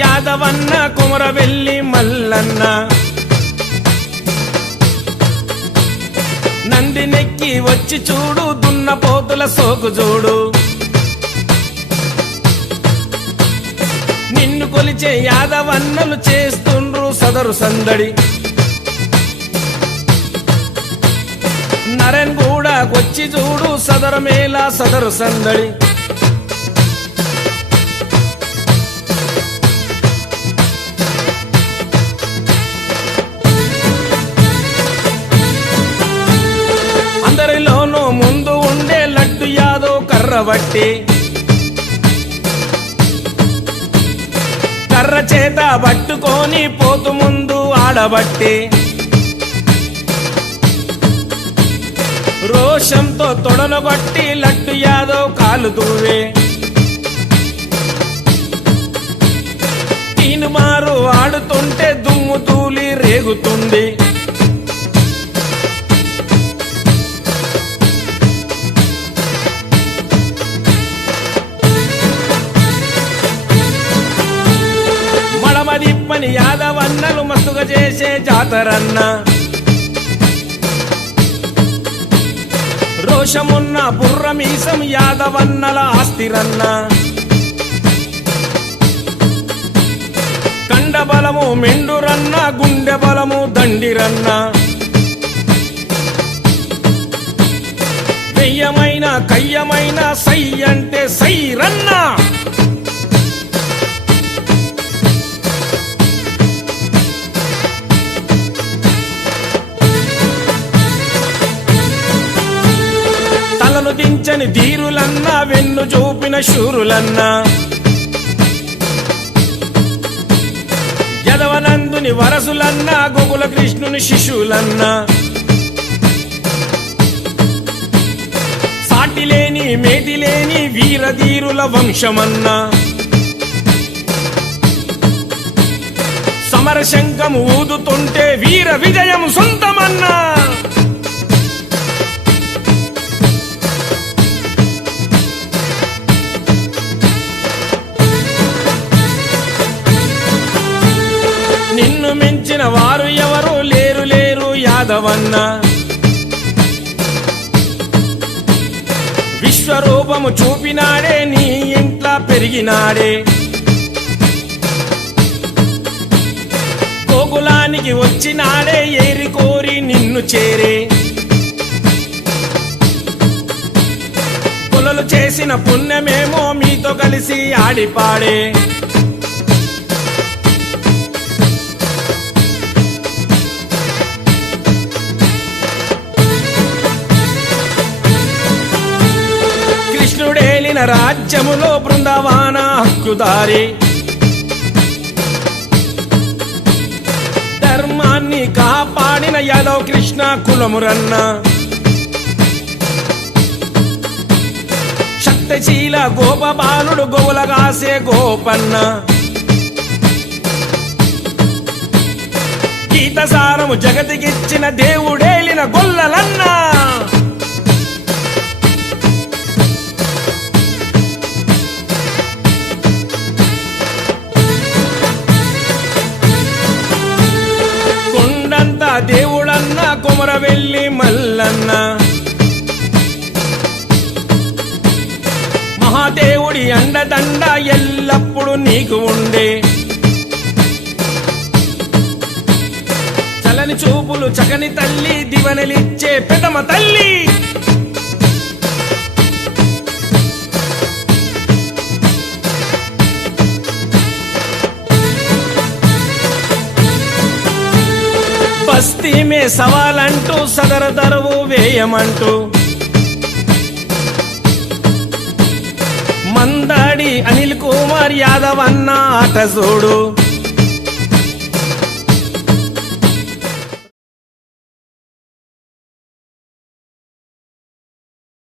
యాదవన్న కొమరవెల్లి మల్లన్న నందినెక్కి వచ్చి చూడు దున్నపోతుల సోకు చూడు నిన్ను కొలిచే యాదవన్నలు చేస్తుండ్రు సదరు సందడి నరేన్ కూడా వచ్చి చూడు సదరు మేళ సదరు సందడి అందరిలోనూ ముందు ఉండే లడ్డు యాదవ్ కర్రబట్టి కర్ర చేత పట్టుకొని పోతు ముందు ఆడబట్టి రోషంతో తొడలు బట్టి లడ్డు యాదవ్ కాలు దూవే తీనుమారు ఆడుతుంటే దుమ్ము తూలి రేగుతుంది మడమదిప్పని యాదవన్నలు మస్తుగా చేసే జాతరన్న రోషమున్న బుర్రమీసం యాదవన్నల ఆస్తిరన్న కండబలము మెండురన్న గుండె బలము దండిరన్న వెయ్యమైన కయ్యమైన సై అంటే సైరన్న తలను దించని ధీరులన్న వెన్ను చూపిన శూరులన్న యదవనందుని వరసులన్న గోకుల కృష్ణుని శిశువులన్న సాటిలేని మేటిలేని వీరధీరుల వంశమన్న సమరశంఖము ఊదుతుంటే వీర విజయం సొంతమన్నా నిన్ను మించిన వారు ఎవరు లేరు లేరు యాదవన్న విశ్వరూపము చూపినాడే నీ ఇంట్లా పెరిగినాడే గోకులానికి వచ్చినాడే ఏరి కోరి నిన్ను చేరే కొలలు చేసిన పుణ్యమేమో మీతో కలిసి ఆడిపాడే కృష్ణుడేలిన రాజ్యములో బృందావన హక్కుదారి ధర్మాన్ని కాపాడిన యాదవ్ కృష్ణ కులమురన్న శక్తిశీల గోపబాలుడు గోవులగాసే గోపన్న గీతసారము జగతికిచ్చిన దేవుడేలిన గొల్లలన్న దేవుడన్న కొమరవెల్లి మల్లన్న మహాదేవుడి అండదండ ఎల్లప్పుడు నీకు ఉండే చలని చూపులు చకని తల్లి దివనలిచ్చే పెదమ తల్లి బస్తీ మే సవాలంటూ సదర దరువు వేయమంటూ మందాడి అనిల్ కుమార్ యాదవ్ అన్న ఆట చూడు